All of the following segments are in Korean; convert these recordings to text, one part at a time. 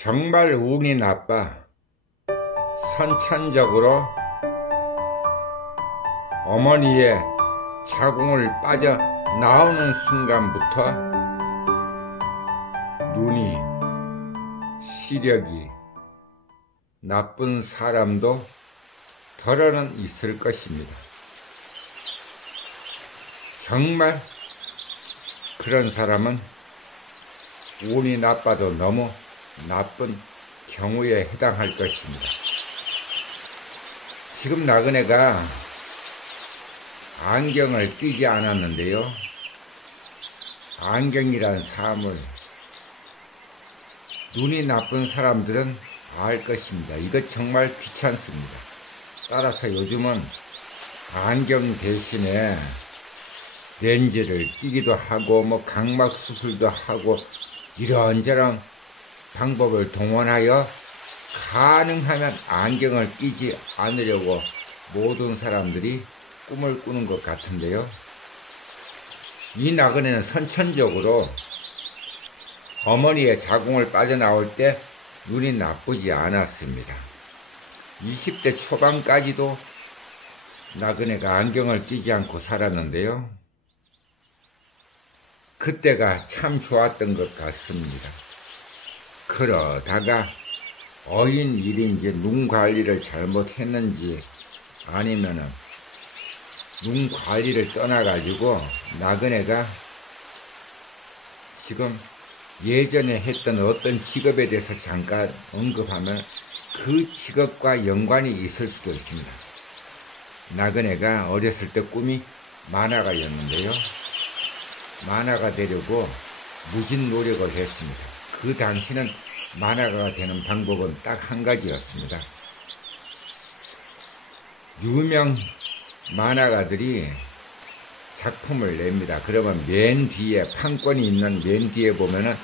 정말 운이 나빠. 선천적으로 어머니의 자궁을 빠져나오는 순간부터 눈이, 시력이 나쁜 사람도 덜어는 있을 것입니다. 정말 그런 사람은 운이 나빠도 너무 나쁜 경우에 해당할 것입니다. 지금 나그네가 안경을 끼지 않았는데요. 안경이란 사물, 눈이 나쁜 사람들은 알 것입니다. 이것 정말 귀찮습니다. 따라서 요즘은 안경 대신에 렌즈를 끼기도 하고 각막 수술도 하고 이런저런 방법을 동원하여 가능하면 안경을 끼지 않으려고 모든 사람들이 꿈을 꾸는 것 같은데요. 이 나그네는 선천적으로 어머니의 자궁을 빠져나올 때 눈이 나쁘지 않았습니다. 20대 초반까지도 나그네가 안경을 끼지 않고 살았는데요. 그때가 참 좋았던 것 같습니다. 그러다가 어인 일인지 눈 관리를 잘못했는지 아니면은 눈 관리를 떠나가지고 나그네가 지금 예전에 했던 어떤 직업에 대해서 잠깐 언급하면 그 직업과 연관이 있을 수도 있습니다. 나그네가 어렸을 때 꿈이 만화가였는데요. 만화가 되려고 무진 노력을 했습니다. 그 당시는 만화가가 되는 방법은 딱 한 가지였습니다. 유명 만화가들이 작품을 냅니다. 그러면 맨 뒤에 판권이 있는 맨 뒤에 보면은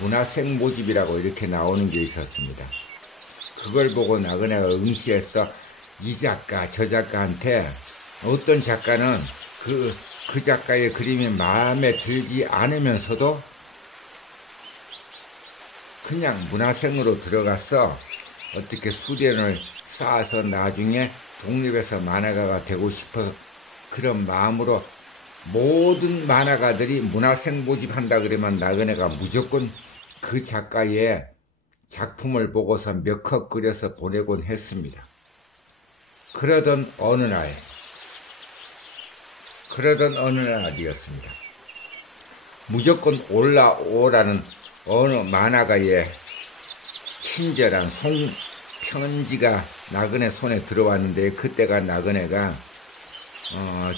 문화생 모집이라고 이렇게 나오는 게 있었습니다. 그걸 보고 나그네가 응시해서 이 작가 저 작가한테 어떤 작가는 그 작가의 그림이 마음에 들지 않으면서도 그냥 문화생으로 들어가서 어떻게 수련을 쌓아서 나중에 독립해서 만화가가 되고 싶어 그런 마음으로 모든 만화가들이 문화생 모집한다 그러면 나그네가 무조건 그 작가의 작품을 보고서 몇 컷 그려서 보내곤 했습니다. 그러던 어느 날이었습니다. 무조건 올라오라는 어느 만화가의 친절한 손편지가 나그네 손에 들어왔는데 그때가 나그네가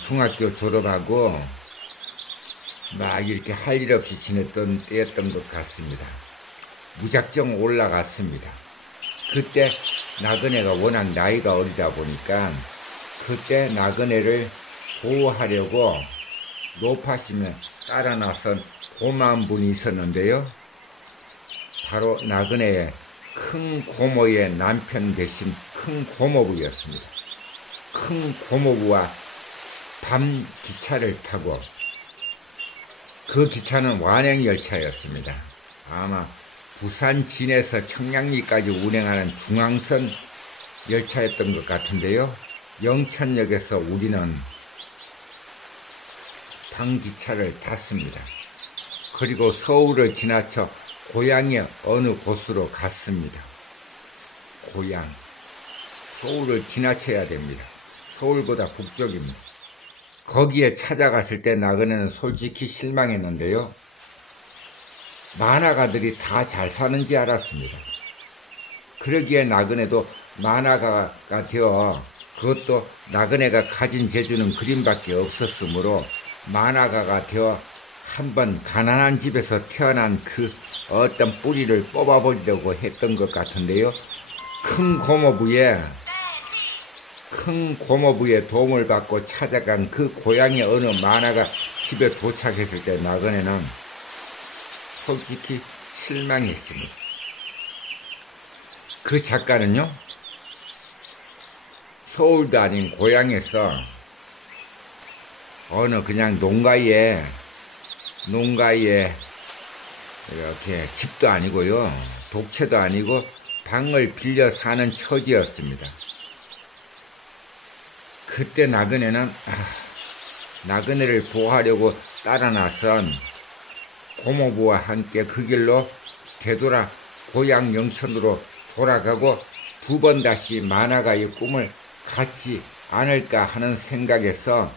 중학교 졸업하고 막 이렇게 할 일 없이 지냈던 때였던 것 같습니다. 무작정 올라갔습니다. 그때 나그네가 워낙 나이가 어리다 보니까 그때 나그네를 보호하려고 노파심에 따라 나선 고마운 분이 있었는데요. 바로 나그네의 큰 고모의 남편 대신 큰 고모부였습니다. 큰 고모부와 밤 기차를 타고 그 기차는 완행열차였습니다. 아마 부산 진에서 청량리까지 운행하는 중앙선 열차였던 것 같은데요. 영천역에서 우리는 밤기차를 탔습니다. 그리고 서울을 지나쳐 고향의 어느 곳으로 갔습니다. 고향. 서울을 지나쳐야 됩니다. 서울보다 북쪽입니다. 거기에 찾아갔을 때 나그네는 솔직히 실망했는데요. 만화가들이 다 잘 사는지 알았습니다. 그러기에 나그네도 만화가가 되어 그것도 나그네가 가진 재주는 그림밖에 없었으므로 만화가가 되어 한번 가난한 집에서 태어난 그 어떤 뿌리를 뽑아버리려고 했던 것 같은데요. 큰 고모부의 도움을 받고 찾아간 그 고향의 어느 만화가 집에 도착했을 때 나그네는 솔직히 실망했습니다. 그 작가는요, 서울도 아닌 고향에서 어느 그냥 농가에 이렇게 집도 아니고요. 독채도 아니고 방을 빌려 사는 처지였습니다. 그때 나그네는 나그네를 보호하려고 따라 나선 고모부와 함께 그 길로 되돌아 고향 영천으로 돌아가고 두 번 다시 만화가의 꿈을 갖지 않을까 하는 생각에서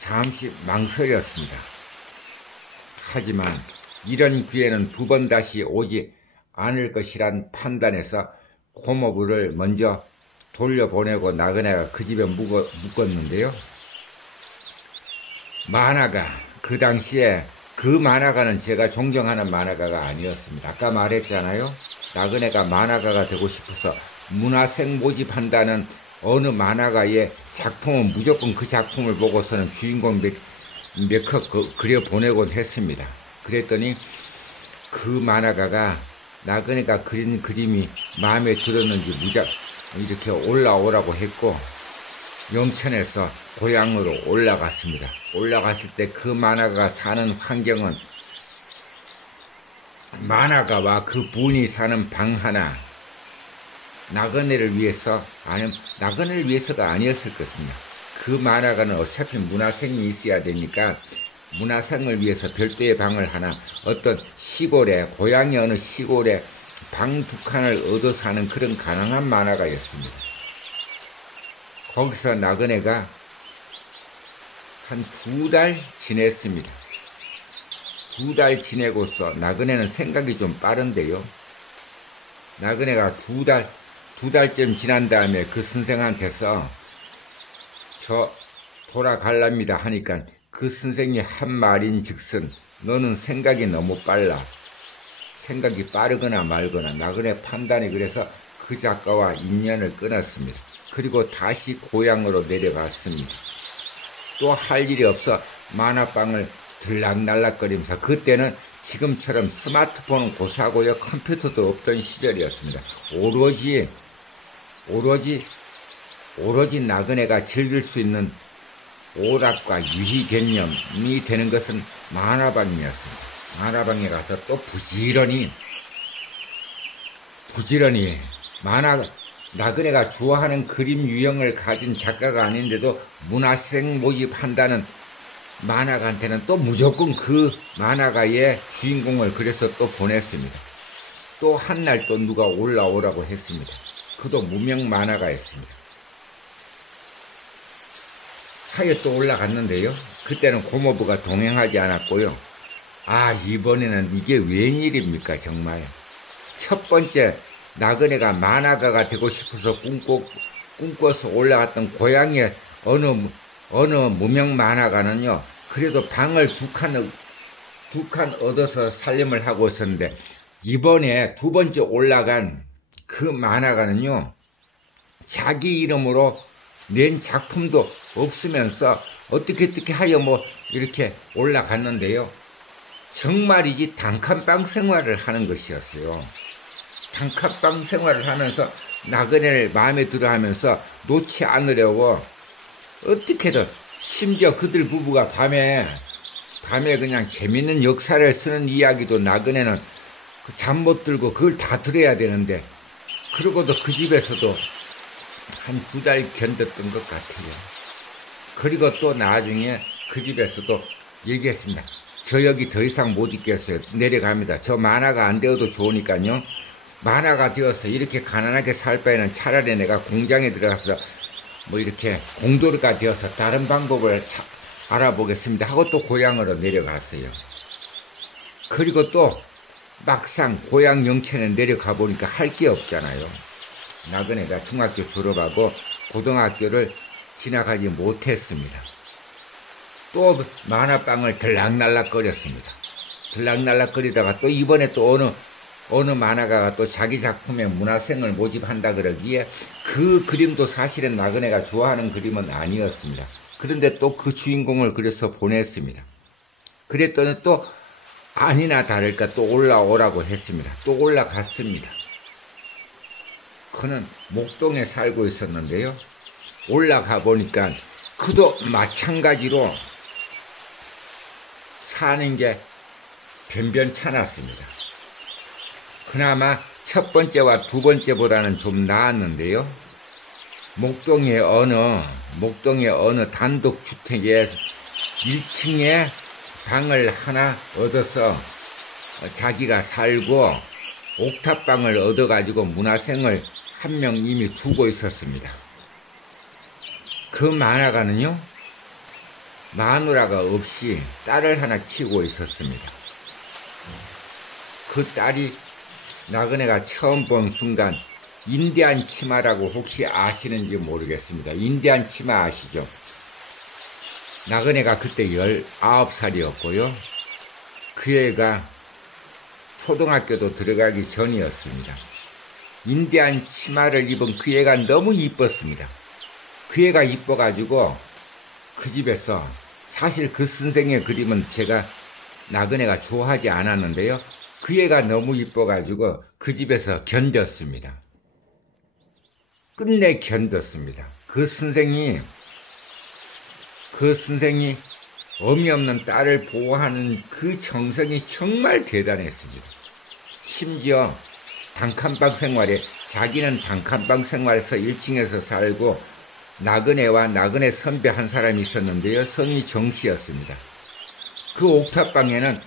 잠시 망설였습니다. 하지만 이런 기회는 두 번 다시 오지 않을 것이란 판단에서 고모부를 먼저 돌려보내고 나그네가 그 집에 묵었는데요. 만화가, 그 당시에 그 만화가는 제가 존경하는 만화가가 아니었습니다. 아까 말했잖아요. 나그네가 만화가가 되고 싶어서 문화생 모집한다는 어느 만화가의 작품은 무조건 그 작품을 보고서는 주인공 몇 컷 그려보내곤 했습니다. 그랬더니 그 만화가가 나그네가 그린 그림이 마음에 들었는지 이렇게 올라오라고 했고 영천에서 고향으로 올라갔습니다. 올라갔을 때 그 만화가가 사는 환경은 만화가와 그 부인이 사는 방 하나, 나그네를 위해서, 아니면 나그네를 위해서가 아니었을 것입니다. 그 만화가는 어차피 문화생이 있어야 되니까 문화생을 위해서 별도의 방을 하나, 어떤 시골에, 고향의 어느 시골에 방 두 칸을 얻어 사는 그런 가난한 만화가였습니다. 거기서 나그네가 한 2달 지냈습니다. 2달 지내고서 나그네는 생각이 좀 빠른데요. 나그네가 두 달쯤 지난 다음에 그 선생한테서 저 돌아갈랍니다 하니까 그 선생이 한 말인 즉슨 너는 생각이 너무 빨라. 생각이 빠르거나 말거나 나그네 판단이 그래서 그 작가와 인연을 끊었습니다. 그리고 다시 고향으로 내려갔습니다. 또 할 일이 없어 만화방을 들락날락거리면서, 그때는 지금처럼 스마트폰은 고사고요 컴퓨터도 없던 시절이었습니다. 오로지 나그네가 즐길 수 있는 오락과 유희 개념이 되는 것은 만화방이었습니다. 만화방에 가서 또 부지런히 나그네가 좋아하는 그림 유형을 가진 작가가 아닌데도 문화생 모집한다는 만화가한테는 또 무조건 그 만화가의 주인공을 그래서 또 보냈습니다. 또 한 날 또 누가 올라오라고 했습니다. 그도 무명 만화가였습니다. 하여 또 올라갔는데요. 그때는 고모부가 동행하지 않았고요. 이번에는 이게 웬일입니까 정말. 첫 번째 나그네가 만화가가 되고 싶어서 꿈꿔서 올라갔던 고향의 어느 무명 만화가는요, 그래도 방을 두 칸 얻어서 살림을 하고 있었는데, 이번에 두 번째 올라간 그 만화가는요, 자기 이름으로 낸 작품도 없으면서 어떻게 하여 이렇게 올라갔는데요. 정말이지 단칸방 생활을 하는 것이었어요. 단칸방 생활을 하면서 나그네를 마음에 들어 하면서 놓지 않으려고 어떻게든, 심지어 그들 부부가 밤에 그냥 재밌는 역사를 쓰는 이야기도 나그네는 잠 못 들고 그걸 다 들어야 되는데, 그러고도 그 집에서도 한 2달 견뎠던 것 같아요. 그리고 또 나중에 그 집에서도 얘기했습니다. 저 여기 더 이상 못 있겠어요. 내려갑니다. 저 만화가 안 되어도 좋으니까요. 만화가 되어서 이렇게 가난하게 살 바에는 차라리 내가 공장에 들어가서 이렇게 공도리가 되어서 다른 방법을 알아보겠습니다 하고 또 고향으로 내려갔어요. 그리고 또 막상 고향 영천에 내려가 보니까 할 게 없잖아요. 나그네가 중학교 졸업하고 고등학교를 지나가지 못했습니다. 또 만화방을 들락날락거렸습니다. 들락날락거리다가 또 이번에 또 어느 만화가가 또 자기 작품에 문화생을 모집한다 그러기에 그 그림도 사실은 나그네가 좋아하는 그림은 아니었습니다. 그런데 또 그 주인공을 그래서 보냈습니다. 그랬더니 또 아니나 다를까 또 올라오라고 했습니다. 또 올라갔습니다. 그는 목동에 살고 있었는데요. 올라가 보니까 그도 마찬가지로 사는 게 변변찮았습니다. 그나마 첫 번째와 두 번째보다는 좀 나았는데요. 목동의 어느 단독주택에 1층에 방을 하나 얻어서 자기가 살고 옥탑방을 얻어가지고 문화생을 한 명 이미 두고 있었습니다. 그 마누라가는요, 마누라가 없이 딸을 하나 키우고 있었습니다. 그 딸이 나그네가 처음 본 순간 인디안 치마라고 혹시 아시는지 모르겠습니다. 인디안 치마 아시죠? 나그네가 그때 19살이었고요. 그 애가 초등학교도 들어가기 전이었습니다. 인디안 치마를 입은 그 애가 너무 이뻤습니다. 그 애가 이뻐가지고 그 집에서, 사실 그 선생의 그림은 제가 나그네가 좋아하지 않았는데요. 그 애가 너무 이뻐가지고 그 집에서 견뎠습니다. 끝내 견뎠습니다. 그 선생이 어미 없는 딸을 보호하는 그 정성이 정말 대단했습니다. 심지어 단칸방 생활에, 자기는 단칸방 생활에서 1층에서 살고 나그네와 나그네 선배 한 사람이 있었는데요. 성이 정씨였습니다. 그 옥탑방에는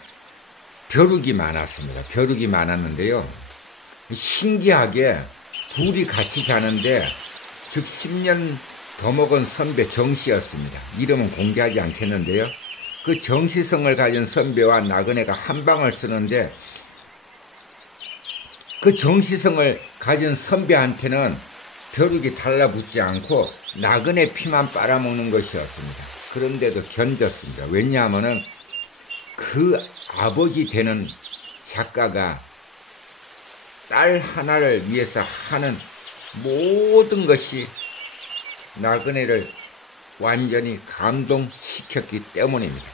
벼룩이 많았습니다. 벼룩이 많았는데요. 신기하게 둘이 같이 자는데, 즉 10년 더 먹은 선배 정씨였습니다. 이름은 공개하지 않겠는데요. 그 정씨성을 가진 선배와 나그네가 한 방을 쓰는데, 그 정씨성을 가진 선배한테는 벼룩이 달라붙지 않고 나그네 피만 빨아먹는 것이었습니다. 그런데도 견뎠습니다. 왜냐하면 그 아버지 되는 작가가 딸 하나를 위해서 하는 모든 것이 나그네를 완전히 감동시켰기 때문입니다.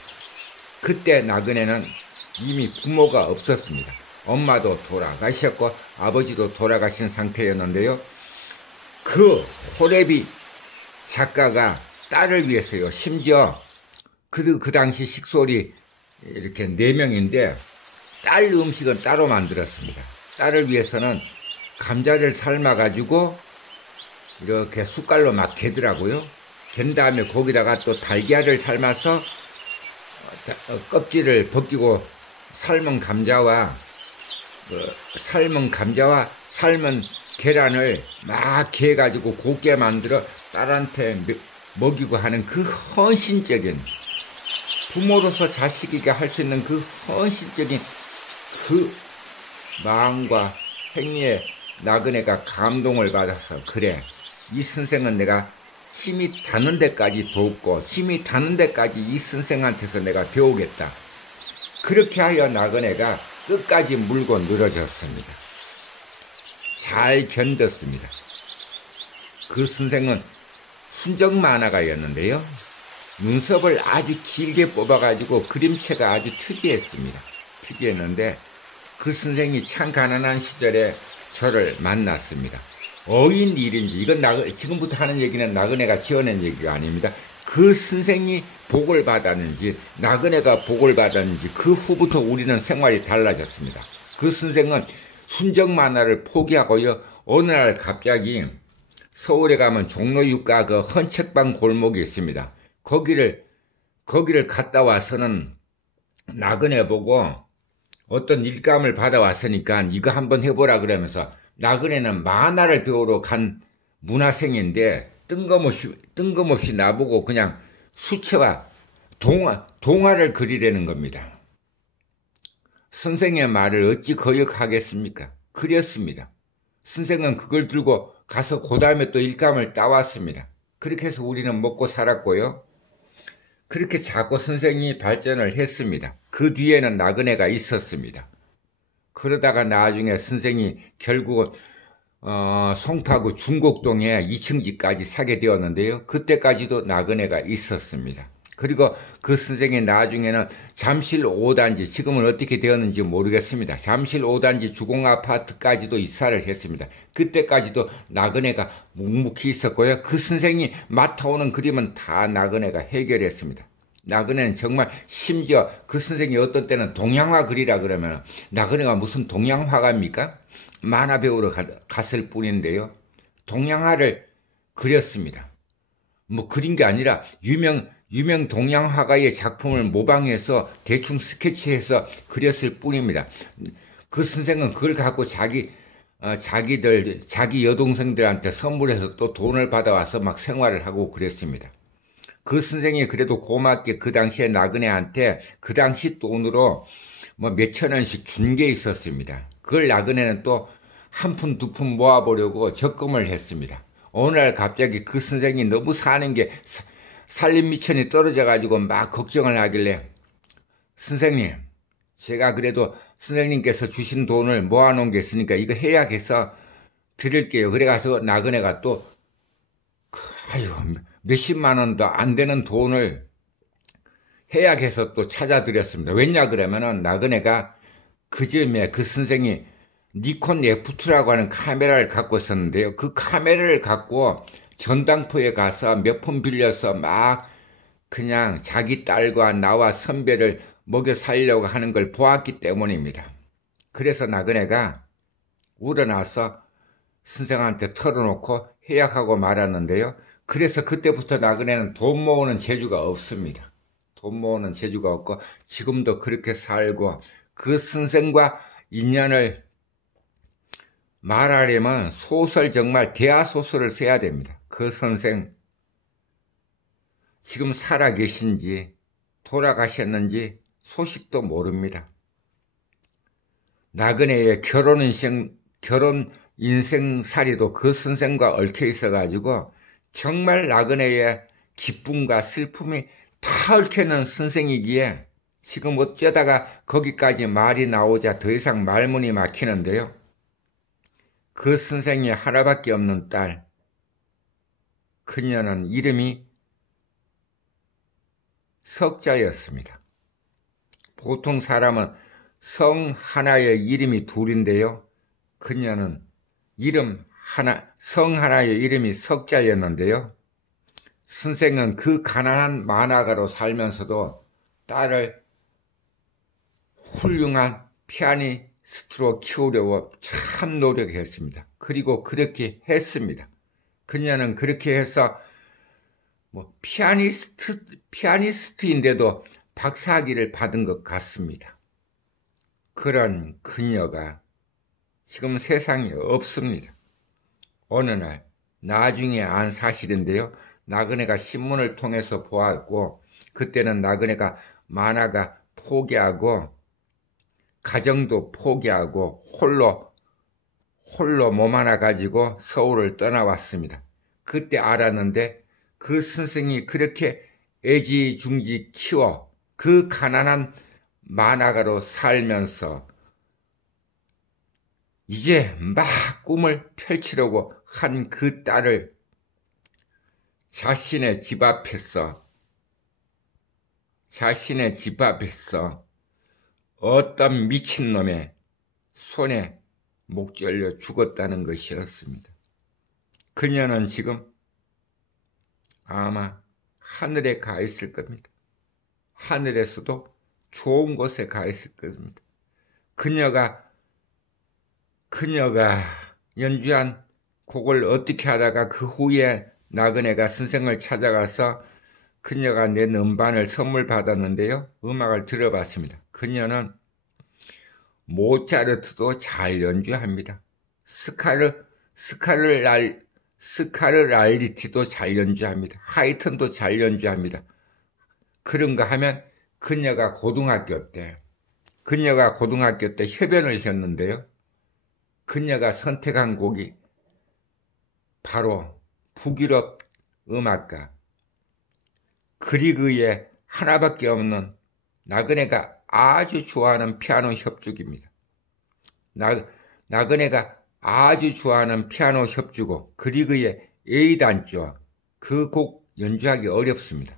그때 나그네는 이미 부모가 없었습니다. 엄마도 돌아가셨고 아버지도 돌아가신 상태였는데요. 그 호레비 작가가 딸을 위해서요. 심지어 그 당시 식솔이 이렇게 4명인데 딸 음식은 따로 만들었습니다. 딸을 위해서는 감자를 삶아가지고 이렇게 숟갈로 막 개더라고요. 갠 다음에 거기다가 또 달걀을 삶아서 껍질을 벗기고 삶은 감자와 삶은 계란을 막 개가지고 곱게 만들어 딸한테 먹이고 하는 그 헌신적인, 부모로서 자식에게 할 수 있는 그 헌신적인 그 마음과 행위에 나그네가 감동을 받아서, 그래, 이 선생은 내가 힘이 닿는 데까지 돕고 힘이 닿는 데까지 이 선생한테서 내가 배우겠다. 그렇게 하여 나그네가 끝까지 물고 늘어졌습니다. 잘 견뎠습니다. 그 선생은 순정 만화가였는데요. 눈썹을 아주 길게 뽑아가지고 그림체가 아주 특이했는데 그 선생이 참 가난한 시절에 저를 만났습니다. 어인 일인지, 이건 지금부터 하는 얘기는 나그네가 지어낸 얘기가 아닙니다. 그 선생이 복을 받았는지 나그네가 복을 받았는지 그 후부터 우리는 생활이 달라졌습니다. 그 선생은 순정 만화를 포기하고요. 어느 날 갑자기 서울에 가면 종로유가 그 헌책방 골목이 있습니다. 거기를 갔다 와서는 나그네 보고 어떤 일감을 받아왔으니까 이거 한번 해보라 그러면서, 나그네는 만화를 배우러 간 문화생인데 뜬금없이 나보고 그냥 수채화 동화를 그리라는 겁니다. 선생의 말을 어찌 거역하겠습니까? 그렸습니다. 선생은 그걸 들고 가서 그 다음에 또 일감을 따왔습니다. 그렇게 해서 우리는 먹고 살았고요. 그렇게 자꾸 선생이 발전을 했습니다. 그 뒤에는 나그네가 있었습니다. 그러다가 나중에 선생이 결국은 송파구 중곡동에 2층 집까지 사게 되었는데요. 그때까지도 나그네가 있었습니다. 그리고 그 선생이 나중에는 잠실 5단지, 지금은 어떻게 되었는지 모르겠습니다. 잠실 5단지 주공아파트까지도 이사를 했습니다. 그때까지도 나그네가 묵묵히 있었고요. 그 선생이 맡아오는 그림은 다 나그네가 해결했습니다. 나그네는 정말 심지어 그 선생이 어떤 때는 동양화 그리라 그러면 나그네가 무슨 동양화가입니까? 만화 배우러 갔을 뿐인데요. 동양화를 그렸습니다. 뭐 그린 게 아니라 유명 동양화가의 작품을 모방해서 대충 스케치해서 그렸을 뿐입니다. 그 선생은 그걸 갖고 자기 여동생들한테 선물해서 또 돈을 받아와서 막 생활을 하고 그랬습니다. 그 선생이 그래도 고맙게 그 당시에 나그네한테 그 당시 돈으로 뭐 몇천 원씩 준 게 있었습니다. 그걸 나그네는 또 한 푼, 두 푼 모아보려고 적금을 했습니다. 어느 날 갑자기 그 선생이 너무 사는 게 살림 미천이 떨어져가지고 막 걱정을 하길래 선생님, 제가 그래도 선생님께서 주신 돈을 모아놓은 게 있으니까 이거 해약해서 드릴게요. 그래가서 나그네가 또 아유 몇십만 원도 안 되는 돈을 해약해서 또 찾아드렸습니다. 왜냐 그러면은 나그네가 그 즈음에 그 선생이 니콘 F2라고 하는 카메라를 갖고 있었는데요. 그 카메라를 갖고 전당포에 가서 몇 푼 빌려서 막 그냥 자기 딸과 나와 선배를 먹여 살려고 하는 걸 보았기 때문입니다. 그래서 나그네가 우러나서 선생한테 털어놓고 해약하고 말았는데요. 그래서 그때부터 나그네는 돈 모으는 재주가 없습니다. 돈 모으는 재주가 없고 지금도 그렇게 살고 그 선생과 인연을 말하려면 소설 정말 대하소설을 써야 됩니다. 그 선생 지금 살아계신지 돌아가셨는지 소식도 모릅니다. 나그네의 결혼 인생살이도 그 선생과 얽혀 있어가지고 정말 나그네의 기쁨과 슬픔이 다 얽혀있는 선생이기에 지금 어쩌다가 거기까지 말이 나오자 더 이상 말문이 막히는데요. 그 선생이 하나밖에 없는 딸, 그녀는 이름이 석자였습니다. 보통 사람은 성 하나의 이름이 둘인데요. 그녀는 성 하나의 이름이 석자였는데요. 선생은 그 가난한 만화가로 살면서도 딸을 훌륭한 피아니스트로 키우려고 참 노력했습니다. 그리고 그렇게 했습니다. 그녀는 그렇게 해서 피아니스트인데도 박사학위를 받은 것 같습니다. 그런 그녀가 지금 세상에 없습니다. 어느 날 나중에 안 사실인데요. 나그네가 신문을 통해서 보았고 그때는 나그네가 만화가 포기하고 가정도 포기하고 홀로 몸 하나 가지고 서울을 떠나왔습니다. 그때 알았는데 그 선생이 그렇게 애지중지 키워 그 가난한 만화가로 살면서 이제 막 꿈을 펼치려고 한 그 딸을 자신의 집 앞에서 어떤 미친놈의 손에 목 잘려 죽었다는 것이었습니다. 그녀는 지금 아마 하늘에 가 있을 겁니다. 하늘에서도 좋은 곳에 가 있을 겁니다. 그녀가 연주한 곡을 어떻게 하다가 그 후에 나그네가 선생을 찾아가서 그녀가 낸 음반을 선물 받았는데요. 음악을 들어봤습니다. 그녀는 모차르트도 잘 연주합니다. 스카르랄리티도 잘 연주합니다. 하이튼도 잘 연주합니다. 그런가 하면 그녀가 고등학교 때 협연을 했는데요. 그녀가 선택한 곡이 바로 북유럽 음악가 그리그의 하나밖에 없는 나그네가 아주 좋아하는 피아노 협주입니다. 나그네가 아주 좋아하는 피아노 협주곡 그리그의 A단조 그 곡 연주하기 어렵습니다.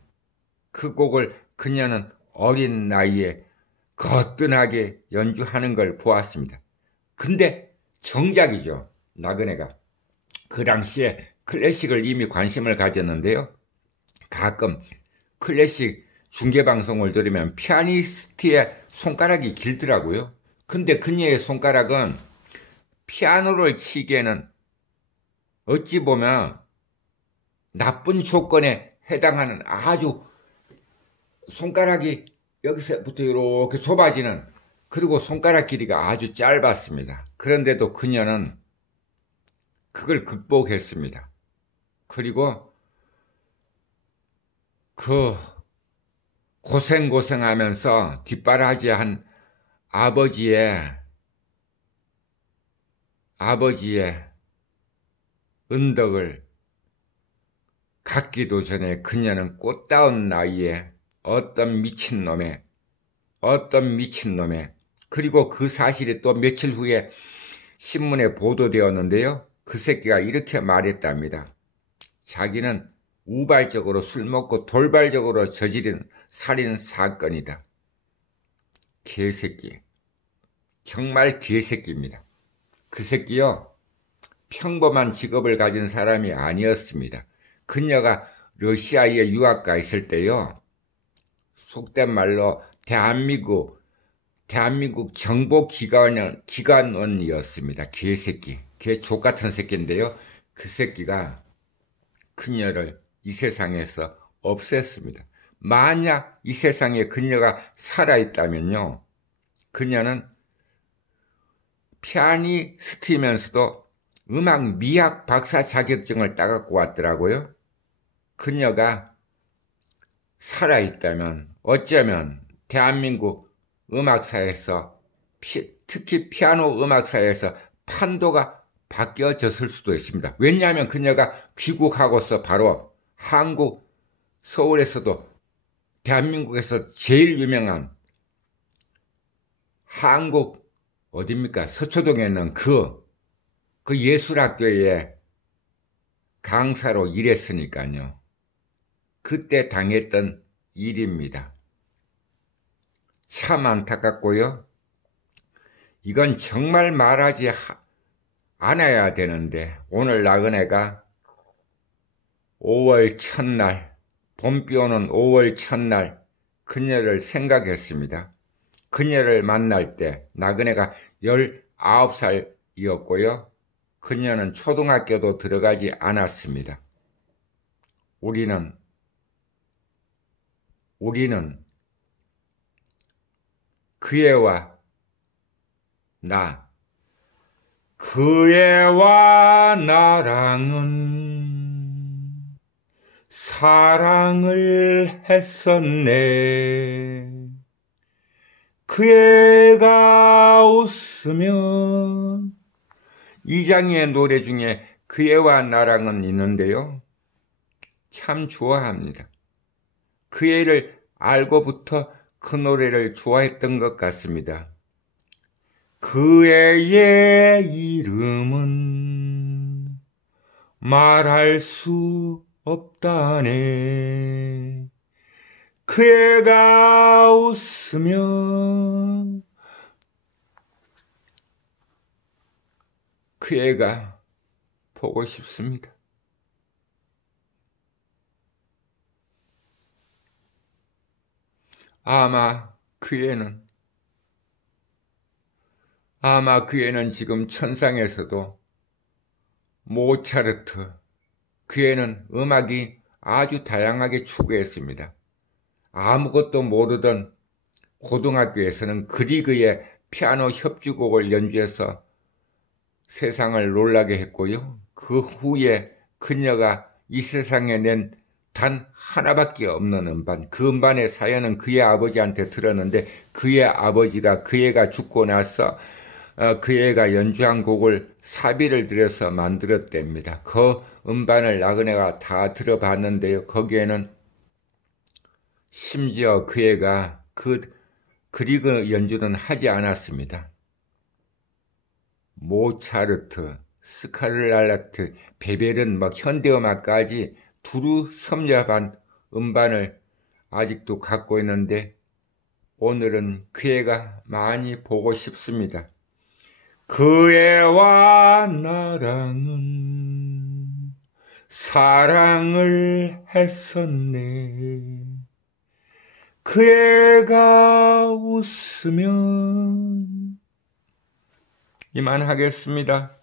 그 곡을 그녀는 어린 나이에 거뜬하게 연주하는 걸 보았습니다. 근데 정작이죠. 나그네가 그 당시에 클래식을 이미 관심을 가졌는데요. 가끔 클래식 중계방송을 들으면 피아니스트의 손가락이 길더라고요. 근데 그녀의 손가락은 피아노를 치기에는 어찌 보면 나쁜 조건에 해당하는 아주 손가락이 여기서부터 이렇게 좁아지는, 그리고 손가락 길이가 아주 짧았습니다. 그런데도 그녀는 그걸 극복했습니다. 그리고 그 고생하면서 뒷바라지한 아버지의 은덕을 갖기도 전에 그녀는 꽃다운 나이에 어떤 미친놈의, 그리고 그 사실이 또 며칠 후에 신문에 보도되었는데요. 그 새끼가 이렇게 말했답니다. 자기는 우발적으로 술 먹고 돌발적으로 저지른 살인 사건이다. 개새끼. 정말 개새끼입니다. 그 새끼요, 평범한 직업을 가진 사람이 아니었습니다. 그녀가 러시아에 유학가 있을 때요, 속된 말로 대한민국 정보기관원이었습니다. 개새끼. 개 족같은 새끼인데요. 그 새끼가 그녀를 이 세상에서 없앴습니다. 만약 이 세상에 그녀가 살아있다면요, 그녀는 피아니스트이면서도 음악 미학 박사 자격증을 따갖고 왔더라고요. 그녀가 살아있다면 어쩌면 대한민국 음악사에서, 특히 피아노 음악사에서 판도가 바뀌어졌을 수도 있습니다. 왜냐하면 그녀가 귀국하고서 바로 한국, 서울에서도 대한민국에서 제일 유명한 한국 어딥니까? 서초동에 있는 그 예술학교에 강사로 일했으니까요. 그때 당했던 일입니다. 참 안타깝고요. 이건 정말 말하지 않아야 되는데, 오늘 나그네가 5월 첫날, 봄비 오는 5월 첫날 그녀를 생각했습니다. 그녀를 만날 때 나그네가 19살이었고요. 그녀는 초등학교도 들어가지 않았습니다. 우리는 그애와 나랑은 사랑을 했었네. 그애가 웃으면, 이장희의 노래 중에 그애와 나랑은 있는데요. 참 좋아합니다. 그애를 알고부터 그 노래를 좋아했던 것 같습니다. 그애의 이름은 말할 수 없다네. 그애가 웃으면 그애가 보고 싶습니다. 아마 그애는 지금 천상에서도 모차르트, 그애는 음악이 아주 다양하게 추구했습니다. 아무것도 모르던 고등학교에서는 그리그의 피아노 협주곡을 연주해서 세상을 놀라게 했고요. 그 후에 그녀가 이 세상에 낸 단 하나밖에 없는 음반, 그 음반의 사연은 그의 아버지한테 들었는데, 그의 아버지가 그애가 죽고 나서 그애가 연주한 곡을 사비를 들여서 만들었답니다. 그 음반을 나그네가 다 들어봤는데요. 거기에는 심지어 그애가 그리그 연주는 하지 않았습니다. 모차르트, 스칼라트, 베베른, 현대음악까지 두루 섭렵한 음반을 아직도 갖고 있는데, 오늘은 그애가 많이 보고 싶습니다. 그애와 나랑은 사랑을 했었네. 그 애가 웃으면 이만하겠습니다.